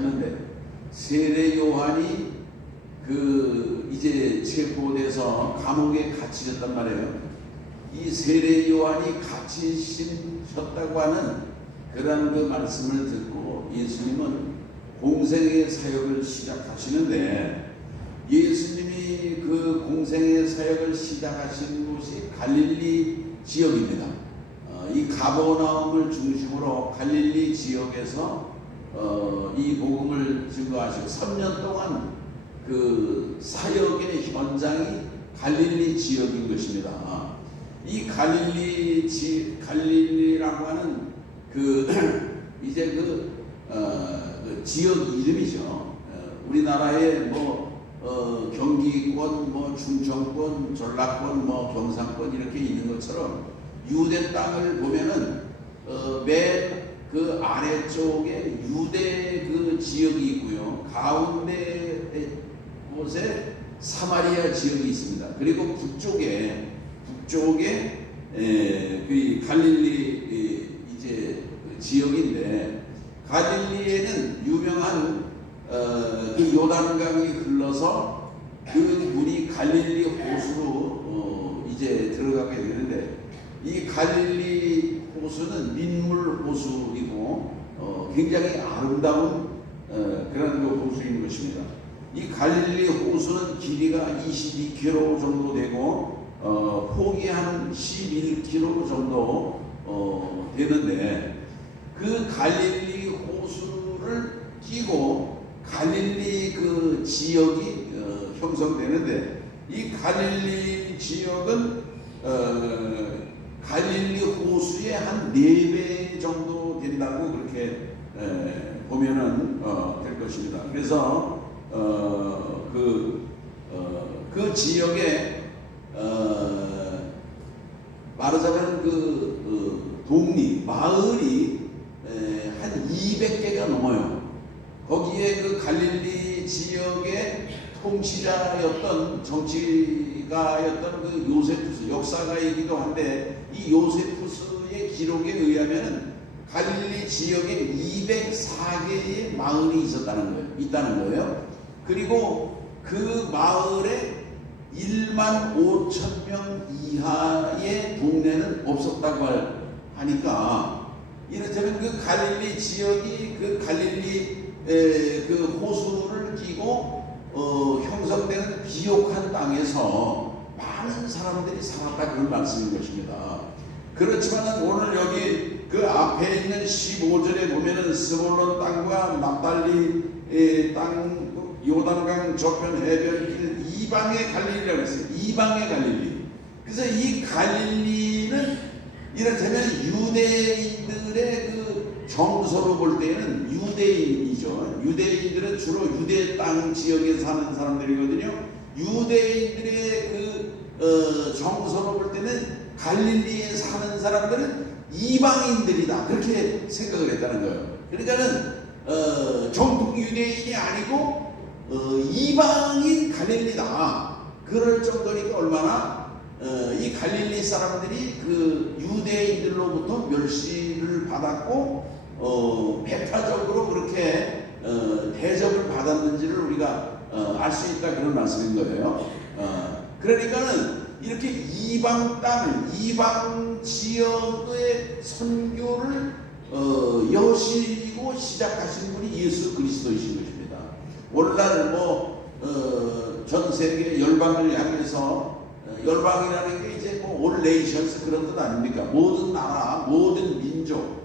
시작하셨는데, 세례 요한이 이제 체포돼서 감옥에 갇히셨단 말이에요. 이 세례 요한이 갇히셨다고 하는 그런 그 말씀을 듣고 예수님은 공생의 사역을 시작하시는데, 예수님이 그 공생의 사역을 시작하신 곳이 갈릴리 지역입니다. 이 가버나움을 중심으로 갈릴리 지역에서 이 복음을 증거하시고 3년 동안 그 사역의 현장이 갈릴리 지역인 것입니다. 이 갈릴리라고 하는 이제 그 지역 이름이죠. 우리나라의 경기권, 충청권, 전라권, 경상권 이렇게 있는 것처럼 유대 땅을 보면은 맨 그 아래쪽에 유대 그 지역이 있고요. 가운데 곳에 사마리아 지역이 있습니다. 그리고 북쪽에 그 갈릴리 이제 지역인데, 갈릴리에는 유명한 그 요단강이 흘러서 그 물이 갈릴리 호수로 이제 들어가게 되는데, 이 갈릴리 호수는 민물 호수이고 굉장히 아름다운 그런 그 호수인 것입니다. 이 갈릴리 호수는 길이가 22km 정도 되고 폭이 한 11km 정도 되는데, 그 갈릴리 호수를 끼고 갈릴리 그 지역이 형성되는데, 이 갈릴리 지역은 갈릴리 호수의 한 4배 정도 된다고 그렇게 보면은 될 것입니다. 그래서 그 지역에 말하자면 동리 마을이 한 200개가 넘어요. 거기에 그 갈릴리 지역의 통치자였던 정치가였던 그 요세푸스, 역사가이기도 한데, 이 요세푸스의 기록에 의하면 갈릴리 지역에 204개의 마을이 있다는 거예요. 그리고 그 마을에 1만 5천 명 이하의 동네는 없었다고 하니까, 이를테면 그 갈릴리 지역이 그 갈릴리 그 호수를 끼고 형성되는 비옥한 땅에서 많은 사람들이 살았다, 그런 말씀인 것입니다. 그렇지만 오늘 여기 그 앞에 있는 15절에 보면은 스불론 땅과 납달리 땅, 요단강 저편 해변길 이방의 갈릴리라고 했어요. 이방의 갈릴리. 그래서 이 갈릴리는 이를테면 유대인들의 그 정서로 볼 때는 유대인이죠. 유대인들은 주로 유대 땅 지역에 사는 사람들이거든요. 유대인들의 그 정서로 볼 때는 갈릴리에 사는 사람들은 이방인들이다, 그렇게 생각을 했다는 거예요. 그러니까는 정통 유대인이 아니고 이방인 갈릴리다, 그럴 정도니까 얼마나 이 갈릴리 사람들이 그 유대인들로부터 멸시를 받았고 배타적으로 그렇게 대접을 받았는지를 우리가 알 수 있다, 그런 말씀인 거예요. 그러니까는 이렇게 이방 땅, 이방 지역의 선교를 여시고 시작하신 분이 예수 그리스도이신 것입니다. 오늘날 전 세계 열방을 향해서, 열방이라는 게 이제 all nations 그런 뜻 아닙니까? 모든 나라, 모든 민족,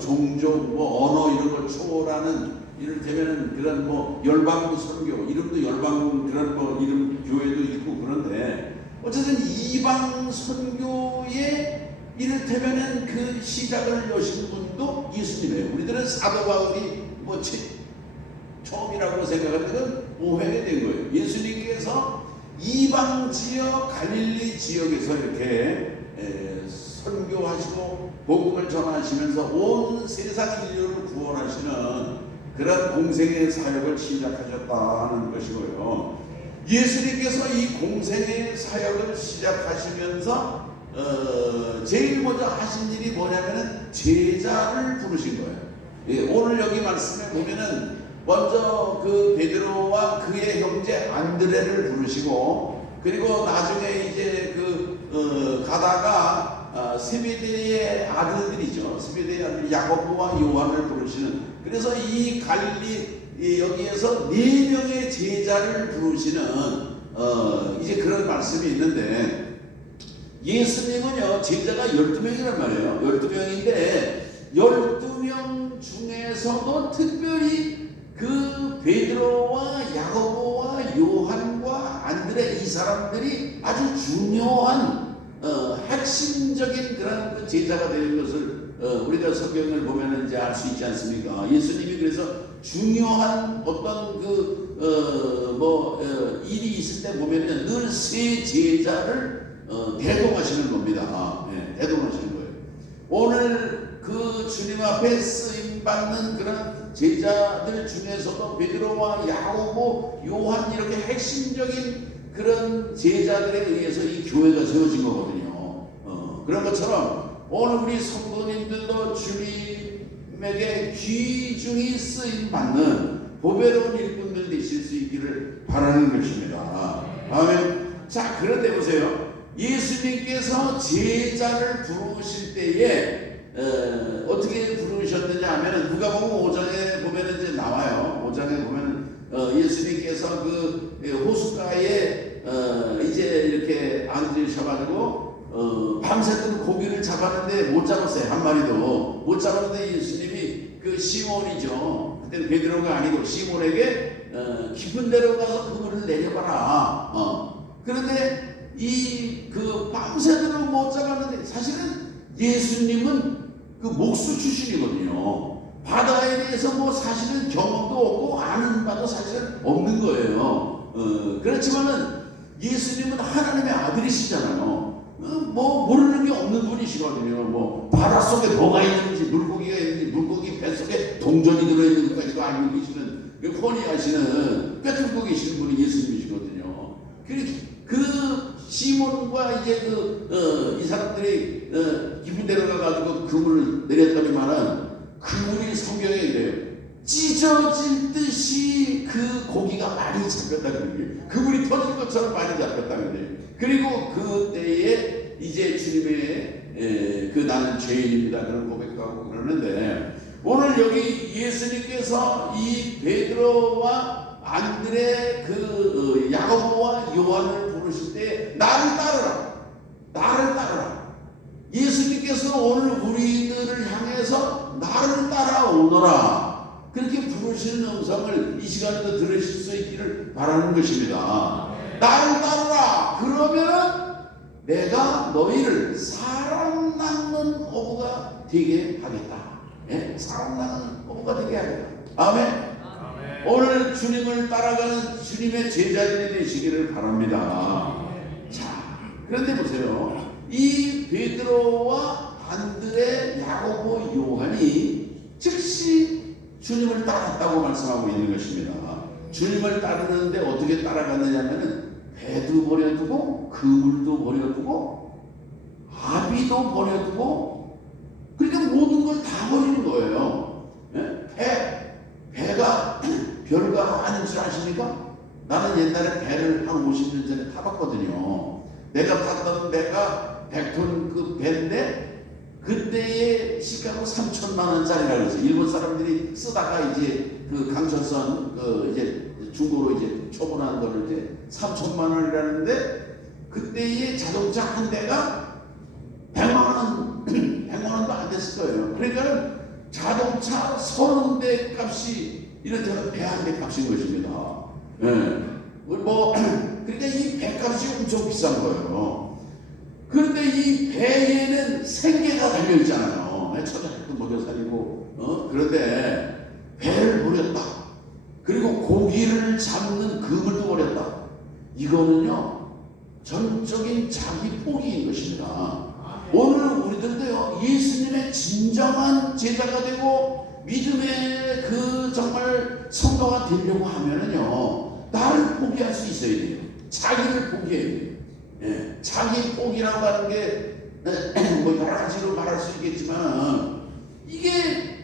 종족, 언어 이런 걸 초월하는, 이를테면 그런 열방 선교, 이름도 열방 그런 이름 교회도 있고 그런데, 어쨌든 이방 선교의 이를테면은 그 시작을 여신 분도 예수님이에요. 우리들은 사도 바울이 처음이라고 생각하는 건 오해가 된 거예요. 예수님께서 이방 지역, 갈릴리 지역에서 이렇게 선교하시고 복음을 전하시면서 온 세상 인류를 구원하시는 그런 공생의 사역을 시작하셨다는 것이고요. 예수님께서 이 공생의 사역을 시작하시면서 제일 먼저 하신 일이 뭐냐면은 제자를 부르신 거예요. 예, 오늘 여기 말씀에 보면은 먼저 그 베드로와 그의 형제 안드레를 부르시고, 그리고 나중에 이제 가다가 세베대의 아들들이죠. 세베대의 아들 야고보와 요한을 부르시는, 그래서 이 갈릴리 여기에서 4명의 제자를 부르시는 이제 그런 말씀이 있는데, 예수님은요 제자가 12명이란 말이에요. 12명인데 12명 중에서도 특별히 그 베드로와 야고보와 요한과 안드레 이 사람들이 아주 중요한 핵심적인 그런 그 제자가 되는 것을 우리가 성경을 보면 이제 알 수 있지 않습니까? 예수님이 그래서 중요한 어떤 일이 있을 때 보면은 늘 세 제자를 대동하시는 겁니다. 네, 대동하시는 거예요. 오늘 그 주님 앞에 쓰임 받는 그런 제자들 중에서도 베드로와 야고보, 요한 이렇게 핵심적인 그런 제자들에 의해서 이 교회가 세워진 거거든요. 그런 것처럼 오늘 우리 성도님들도 주님에게 귀중히 쓰임 받는 보배로운 일꾼들 되실 수 있기를 바라는 것입니다. 아멘. 자, 그런데 보세요. 예수님께서 제자를 부르실 때에 어떻게 부르셨느냐 하면 누가복음 5장에 보면 이제 나와요. 5장에 보면 예수님께서 그 호숫가에 이제 이렇게 앉으셔가지고 밤새도록 고기를 잡았는데 못 잡았어요. 한 마리도 못 잡았는데 예수님이 그 시몬이죠. 그때는 베드로가 아니고 시몬에게 깊은 데로 가서 그물을 내려봐라. 그런데 밤새도록 못 잡았는데 사실은 예수님은 그 목수 출신이거든요. 바다에 대해서 뭐 사실은 경험도 없고 아는 바도 사실은 없는 거예요. 그렇지만은 예수님은 하나님의 아들이시잖아요. 뭐 모르는 게 없는 분이시거든요. 뭐 바다 속에 뭐가 있는지, 물고기가 있는지, 물고기 뱃속에 동전이 들어있는 것까지도 알고 계시는, 훤히 아시는, 꿰뚫고 계시는 분이 예수님이시거든요. 그 시몬과 이제 이 사람들이 깊은 데로 가가지고 그물을 내렸더니만은 그물이 성경에 이래요. 찢어질 듯이 그 고기가 많이 잡혔다는 거예요. 그물이 터질 것처럼 많이 잡혔다는 거예요. 그리고 그때에 이제 주님의 나는 죄인입니다 그런 고백하고 그러는데, 오늘 여기 예수님께서 이 베드로와 안드레 야고보와 요한을 부르실 때 나를 따르라, 나를 따르라. 예수님께서 오늘 우리들을 향해서 나를 따라오너라 그렇게 부르시는 음성을 이 시간에도 들으실 수 있기를 바라는 것입니다. 나를 따르라. 그러면은 내가 너희를 사람 낳는 어부가 되게 하겠다. 예? 사람 낳는 어부가 되게 하겠다. 아멘. 오늘 주님을 따라가는 주님의 제자들이 되시기를 바랍니다. 자, 그런데 보세요. 이 베드로와 안드레, 야고보, 요한이 즉시 주님을 따랐다고 말씀하고 있는 것입니다. 주님을 따르는데 어떻게 따라갔느냐면은 배도 버려두고 그물도 버려두고 아비도 버려두고 그러니까 모든 걸 다 버리는 거예요. 배가 별거 아닌 줄 아십니까? 나는 옛날에 배를 한 50년 전에 타봤거든요. 내가 탔던 배가 100톤 그 배인데 그때의 시가로 3천만 원짜리라고 해서 일본 사람들이 쓰다가 이제 그 강철선 이제 중고로 이제 초분한 거를 이제 3천만 원이라는데 그때의 자동차 한 대가 100만 원, 100만 원도 안 됐을 거예요. 그러니까 자동차 30대 값이 이렇다면 배 한 대 값인 것입니다. 예. 그러니까 이 배값이 엄청 비싼 거예요. 그런데 이 배에는 생계가 달려있잖아요. 처자식도 먹여 살리고, 그런데 배를 버렸다. 그리고 고기를 잡는 그물도 버렸다. 이거는요, 전적인 자기 포기인 것입니다. 오늘 우리들도요, 예수님의 진정한 제자가 되고, 믿음의 정말 성도가 되려고 하면은요, 나를 포기할 수 있어야 돼요. 자기를 포기해야 돼요. 예, 자기 포기라고 하는 게 뭐 여러 가지로 말할 수 있겠지만 이게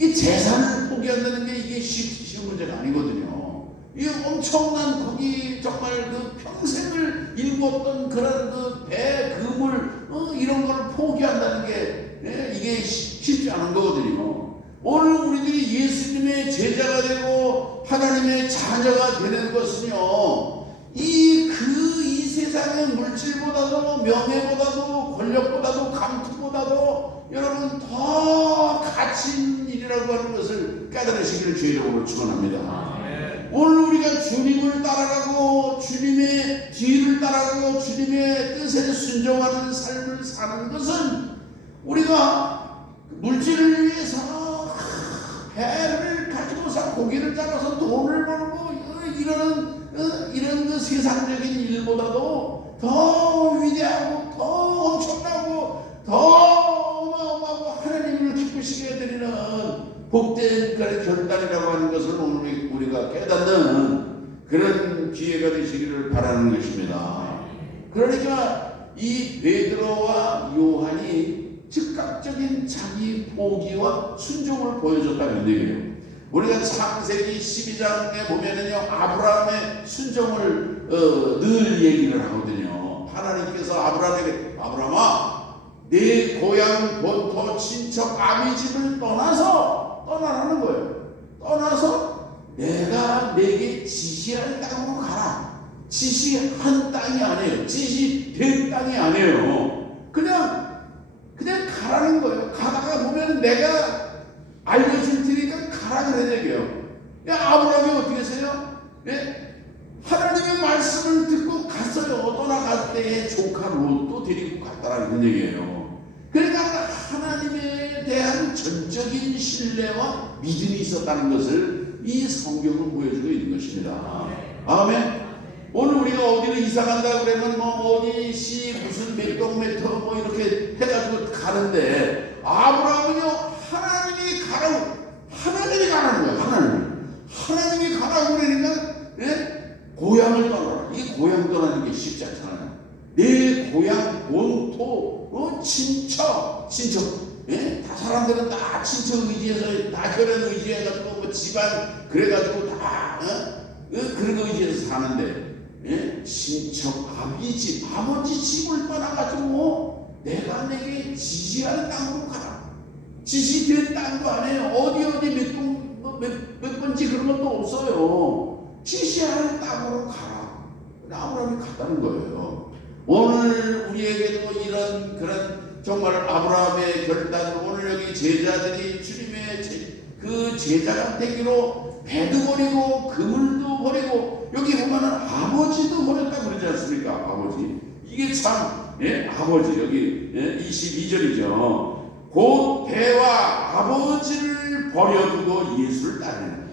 이 재산을 포기한다는 게 이게 쉬운 문제가 아니거든요. 이 엄청난 거기 정말 그 평생을 일궜던 그런 그 배금을 이런 걸 포기한다는 게 이게 쉽지 않은 거거든요. 오늘 우리들이 예수님의 제자가 되고 하나님의 자녀가 되는 것은요, 이 세상의 물질보다도 명예보다도 권력보다도 감투보다도 여러분 더 가치 있는 일이라고 하는 것을 깨달으시기를 주의 이름으로 축원합니다. 오늘 우리가 주님을 따라가고 주님의 뒤를 따라가고 주님의 뜻에 순종하는 삶을 사는 것은 우리가 물질을 위해서 배를 가지고서 고기를 잡아서 돈을 벌고 이런 그 세상적인 일보다도 더 위대하고 더 엄청나고 더 어마어마하고 하나님을 기쁘시게 해드리는 복된 그런 결단이라고 하는 것을 오늘 우리가 깨닫는 그런 기회가 되시기를 바라는 것입니다. 그러니까 이 베드로와 요한이 즉각적인 자기 포기와 순종을 보여줬다는 얘기예요. 우리가 창세기 12장에 보면은요, 아브라함의 순종을 늘 얘기를 하거든요. 하나님께서 아브라함에게, 아브라함아, 내 고향 본토 친척 아비 집을 떠나라는 거예요. 떠나서 내가 내게 지시할 땅으로 가라. 지시한 땅이 아니에요. 지시된 땅이 아니에요. 그냥 가라는 거예요. 가다가 보면 내가 알려줄 테니까 가라 그런 얘기예요. 아브라함이 어떻게 했어요? 하나님의 말씀을 듣고 갔어요. 떠나갈 때에 조카 롯도 데리고 갔다라는 얘기예요. 그러니까 하나님에 대한 전적인 신뢰와 믿음이 있었다는 것을 이 성경은 보여주고 있는 것입니다. 아멘. 오늘 우리가 어디를 이사 간다 그러면 어디시 무슨 몇 동 몇 터 이렇게 해가지고 가는데, 아브라함은요, 하나님이 가라는 거예요. 하나님이 가라고 그러니까 고향을 떠나라. 이 고향 떠나는 게 쉽지 않잖아요. 내 고향 본토 친척 다 사람들은 다 친척 의지해서 다 혈연 의지해가지고 집안 그래가지고 다 그런 거 의지해서 사는데, 친척 아버지 집을 떠나가지고 내가 내게 지시하는 땅으로 가라. 지시된 땅도 아니에요. 어디 몇 번지 그런 것도 없어요. 지시하는 땅으로 가라. 아브라함이 갔다는 거예요. 오늘 우리에게도 이런 그런 정말 아브라함의 결단, 오늘 여기 제자들이 주님의 그 제자가 되기로 배도 버리고 그물도 버리고, 여기 보면은 아버지도 버렸다 그러지 않습니까? 아버지. 이게 참, 아버지, 여기 22절이죠. 곧 배와 아버지를 버려두고 예수를 따르는.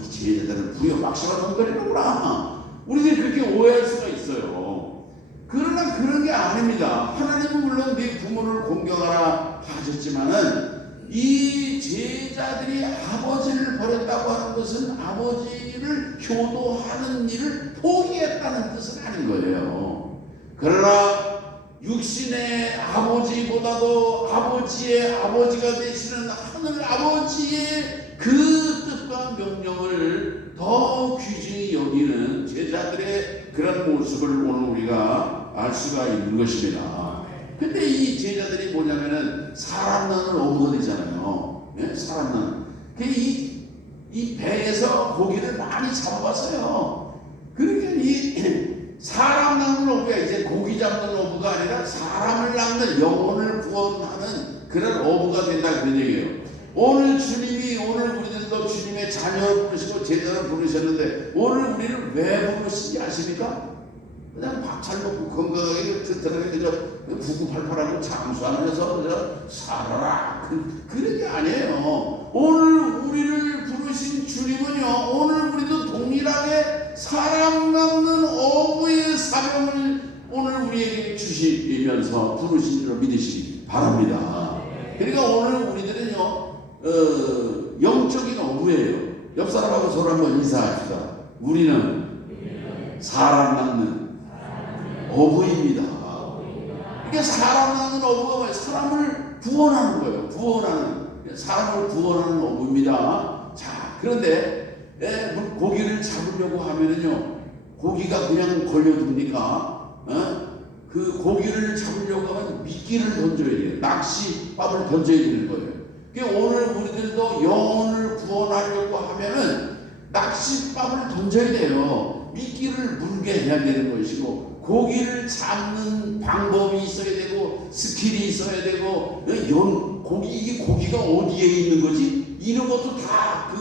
이 제자들은 부여막심한 놈들이구나. 우리들이 그렇게 오해할 수가 있어요. 그러나 그런 게 아닙니다. 하나님은 물론 네 부모를 공경하라 하셨지만은, 이 제자들이 아버지를 버렸다고 하는 것은 아버지를 효도하는 일을 포기했다는 뜻은 아닌 거예요. 그러나 육신의 아버지보다도 아버지의 아버지가 되시는 하늘 아버지의 그 뜻과 명령을 더 귀중히 여기는 제자들의 그런 모습을 오늘 우리가 알 수가 있는 것입니다. 근데 이 제자들이 뭐냐면은 사람 낳는 어부들이잖아요. 사람 낳는. 이 배에서 고기를 많이 잡아봤어요. 그러니까 이 사람 낳는 어부가 이제 고기 잡는 어부가 아니라 사람을 낳는, 영혼을 구원하는 그런 어부가 된다 그런 얘기예요. 오늘 주님이, 오늘 우리들도 주님의 자녀를 부르시고 제자를 부르셨는데, 오늘 우리를 왜 부르신지 아십니까? 그냥 밥 잘 먹고 건강하게 튼튼하게 구구팔팔하고 장수하면서 살아라, 그런 게 아니에요. 오늘 우리를 부르신 주님은요, 오늘 우리도 동일하게 사람 낳는 어부의 사명을 오늘 우리에게 주시면서 부르신 줄로 믿으시기 바랍니다. 그러니까 오늘 우리들은요, 영적인 어부예요. 옆 사람하고 서로 한번 인사합시다. 우리는 사람 낳는 어부입니다. 이게 사람 낳는 어부가 뭐예요? 사람을 구원하는 거예요. 구원하는. 사람을 구원하는 어부입니다. 자, 그런데 고기를 잡으려고 하면은요, 고기가 그냥 걸려듭니까? 그 고기를 잡으려고 하면 미끼를 던져야 돼요. 낚시밥을 던져야 되는 거예요. 그러니까 오늘 우리들도 영혼을 구원하려고 하면은 낚시밥을 던져야 돼요. 미끼를 물게 해야 되는 것이고, 고기를 잡는 방법이 있어야 되고, 스킬이 있어야 되고, 이게 고기가 어디에 있는 거지? 이런 것도 다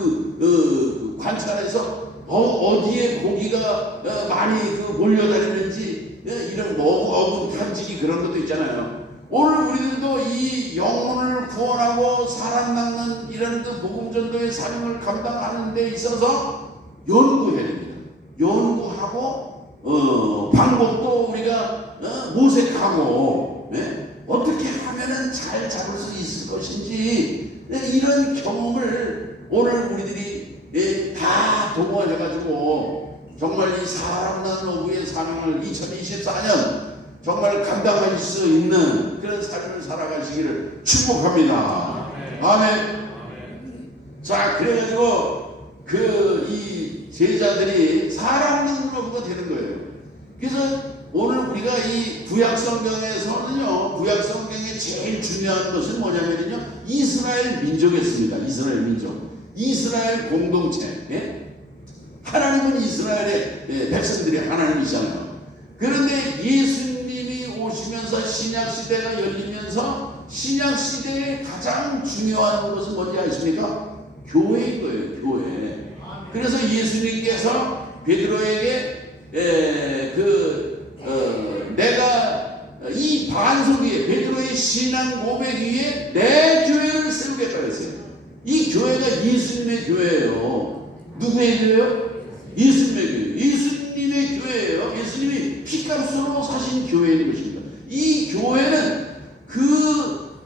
관찰해서 어디에 고기가 많이 몰려다니는지, 이런 어부 탐지기 그런 것도 있잖아요. 오늘 우리들도 이 영혼을 구원하고 사람 낳는 이런 복음전도의 사명을 감당하는 데 있어서 연구해야 됩니다. 연구하고 방법도 우리가 모색하고 어떻게 하면은 잘 잡을 수 있을 것인지 이런 경험을 오늘 우리들이 다 동원해가지고 정말 이 사람 낳는 어부의 사명을 2024년 정말 감당할 수 있는 그런 삶을 살아가시기를 축복합니다. 아멘. 자, 그래가지고 이 제자들이 사람 낳는 어부가 되는 거예요. 그래서 오늘 우리가 이 구약성경에서는요, 구약성경의 제일 중요한 것은 뭐냐면요, 이스라엘 민족이었습니다. 이스라엘 민족, 이스라엘 공동체. 하나님은 이스라엘의 백성들이 하나님이잖아요. 그런데 예수님이 오시면서 신약시대가 열리면서 신약시대의 가장 중요한 것은 뭔지 아십니까? 교회인 거예요. 교회. 그래서 예수님께서 베드로에게 내가 이 반석 위에, 베드로의 신앙 고백 위에 내 교회를 세우겠다고 했어요. 이 교회가 예수님의 교회예요. 누구의 교회요? 예수님의 교회. 예수님의 교회예요. 예수님이 피값으로 사신 교회인 것입니다. 이 교회는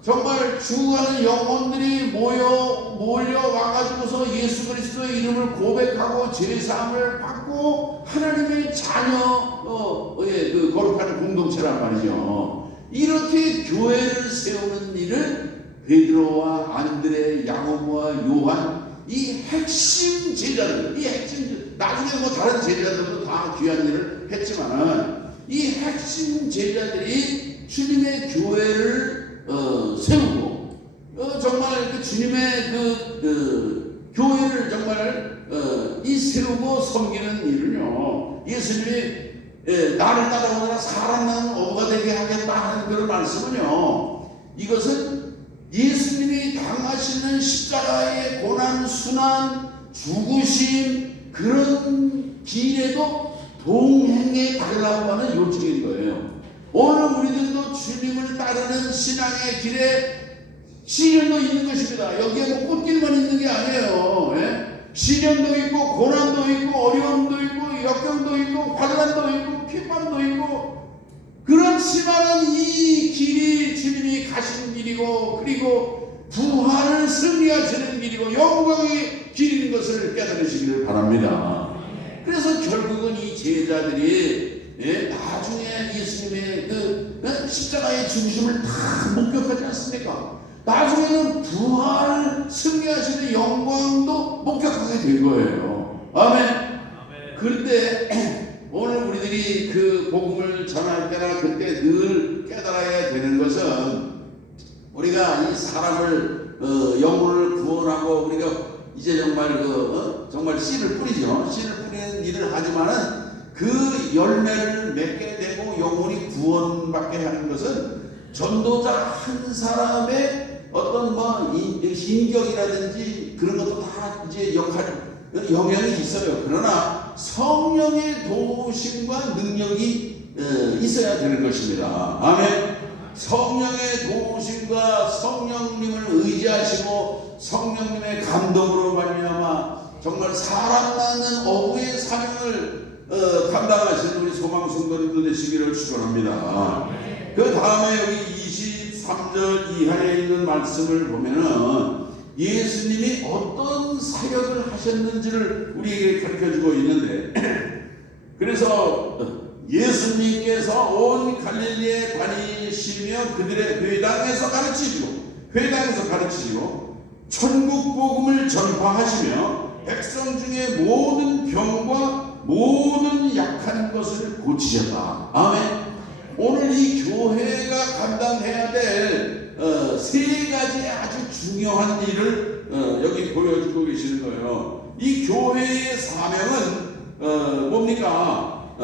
정말 죽어가는 영혼들이 몰려와가지고서 예수 그리스도의 이름을 고백하고 제사함을 받고 하나님의 자녀 거룩한 공동체란 말이죠. 이렇게 교회를 세우는 일을 베드로와 안드레, 야고보와 요한, 이 핵심 제자들, 나중에 다른 제자들도 다 귀한 일을 했지만은 이 핵심 제자들이 주님의 교회를 세우고 정말 주님의 교회를 정말 세우고 섬기는 일은요, 예수님이 나를 따라오느라 사람 낳는 어부가 되게 하겠다 하는 그런 말씀은요, 이것은 예수님이 당하시는 십자가의 고난, 순환, 죽으심 그런 길에도 동행해 달라고 하는 요청인 거예요. 오늘 우리들도 주님을 따르는 신앙의 길에 시련도 있는 것입니다. 여기에 뭐 꽃길만 있는 게 아니에요. 시련도 있고 고난도 있고 어려움도 있고 역경도 있고 환난도 있고 핍박도 있고, 그렇지만 이 길이 주님이 가신 길이고, 그리고 부활을 승리하시는 길이고 영광의 길인 것을 깨달으시기를 바랍니다. 그래서 결국은 이 제자들이 나중에 예수님의 십자가의 중심을 다 목격하지 않습니까? 나중에는 부활 승리하시는 영광도 목격하게 된 거예요. 아멘. 그런데 오늘 우리들이 그 복음을 전할 때나 그때 늘 깨달아야 되는 것은, 우리가 이 사람을 영혼을 구원하고 우리가 이제 정말 정말 씨를 뿌리죠. 씨를 뿌리는 일을 하지만은 그 열매를 맺게 되고 영혼이 구원받게 하는 것은 전도자 한 사람의 어떤 인격이라든지 그런 것도 다 이제 영향이 있어요. 그러나 성령의 도우심과 능력이 있어야 되는 것입니다. 아멘. 성령의 도우심과 성령님을 의지하시고 성령님의 감동으로 말미암아 정말 사람 낳는 어부의 사명을 감당하시는 우리 소망성도님도 되시기를 축원합니다. 그 다음에 여기 23절 이하에 있는 말씀을 보면은 예수님이 어떤 사역을 하셨는지를 우리에게 가르쳐주고 있는데, 그래서 예수님께서 온 갈릴리에 다니시며 그들의 회당에서 가르치시고 천국 복음을 전파하시며 백성 중에 모든 병과 모든 약한 것을 고치셨다. 아멘. 오늘 이 교회가 감당해야 될 세 가지 아주 중요한 일을 여기 보여주고 계시는 거예요. 이 교회의 사명은 뭡니까?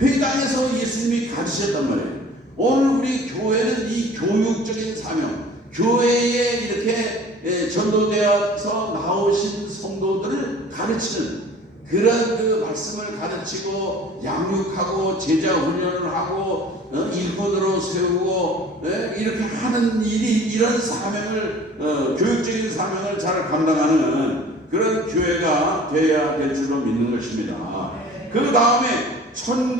회당에서 예수님이 가르치셨단 말이에요. 오늘 우리 교회는 이 교육적인 사명, 교회에 이렇게 전도되어서 나오신 성도들을 가르치는 그런 그 말씀을 가르치고 양육하고 제자 훈련을 하고 일꾼으로 세우고 이렇게 하는 일이, 이런 사명을 교육적인 사명을 잘 감당하는 그런 교회가 되어야 될 줄로 믿는 것입니다. 그 다음에 천국